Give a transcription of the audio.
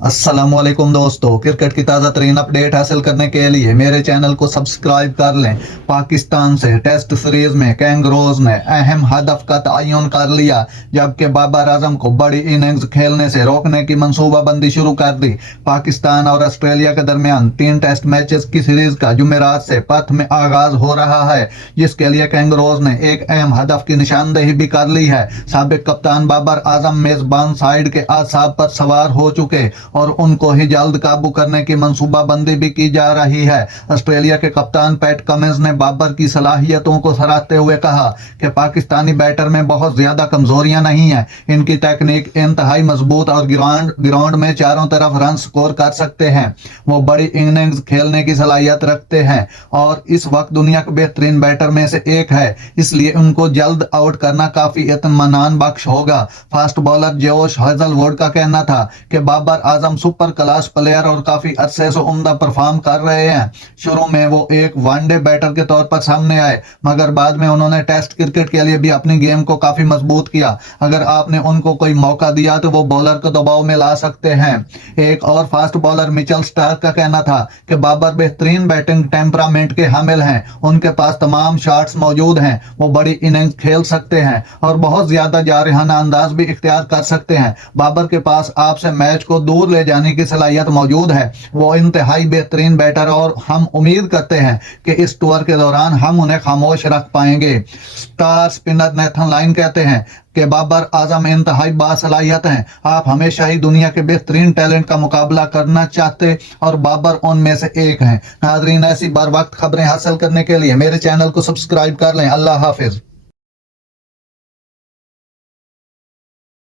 अस्सलाम वालेकुम दोस्तों, क्रिकेट की ताज़ा तरीन अपडेट हासिल करने के लिए मेरे चैनल को सब्सक्राइब कर लें। पाकिस्तान से टेस्ट सीरीज में कैंगरोज ने अहम हदफ का तयन कर लिया, जबकि बाबर आजम को बड़ी इनिंग्स खेलने से रोकने की मंसूबाबंदी शुरू कर दी। पाकिस्तान और ऑस्ट्रेलिया के दरमियान 3 टेस्ट मैचेस की सीरीज का जुमेरात से पर्थ में आगाज हो रहा है, जिसके लिए कैंगरोज ने एक अहम हदफ की निशानदेही भी कर ली है। साबिक कप्तान बाबर आजम मेजबान साइड के आसाब पर सवार हो चुके और उनको ही जल्द काबू करने की मंसूबाबंदी भी की जा रही है। ऑस्ट्रेलिया के कप्तान पैट कमिंस ने बाबर की सलाहियतों को सराहते हुए कहा कि पाकिस्तानी बैटर में बहुत ज्यादा कमजोरियां नहीं है, इनकी टेक्निक इंतहाई मजबूत और ग्राउंड में चारों तरफ रन स्कोर कर सकते हैं। वो बड़ी इनिंग्स खेलने की सलाहियत रखते हैं और इस वक्त दुनिया के बेहतरीन बैटर में से एक है, इसलिए उनको जल्द आउट करना काफी इत्मीनान बख्श होगा। फास्ट बॉलर जोश हेजलवुड का कहना था कि Babar Azam super class player और काफी अरसे से उम्दा परफॉर्म कर रहे हैं। शुरू में वो एक वनडे बैटर के तौर पर सामने आए, मगर बाद में उन्होंने टेस्ट क्रिकेट के लिए भी अपनी गेम को काफी मजबूत किया। अगर आपने उनको कोई मौका दिया तो वो बॉलर को दबाव में ला सकते हैं। एक और फास्ट बॉलर मिचेल स्टार्क का कहना था कि बाबर बेहतरीन बैटिंग टेम्परामेंट के हामिल हैं, उनके पास तमाम शॉट्स मौजूद हैं, वो बड़ी इनिंग्स खेल सकते हैं और बहुत ज्यादा जारहाना अंदाज भी इख्तियार कर सकते हैं। बाबर के पास आपसे मैच को दूर ले जाने की सलाहियत मौजूद है, वो इंतहाई बेहतरीन बैटर और हम उम्मीद करते हैं कि इस टूर के दौरान हम उन्हें खामोश रख पाएंगे। स्टार स्पिनर नेथन लाइन कहते हैं कि बाबर आजम इंतहाई बासलाहियत हैं, आप हमेशा ही दुनिया के बेहतरीन टैलेंट का मुकाबला करना चाहते और बाबर उनमें से एक हैं। नाजरीन, ऐसी बर वक्त खबरें हासिल करने के लिए मेरे चैनल को सब्सक्राइब कर लें। अल्लाह हाफिज।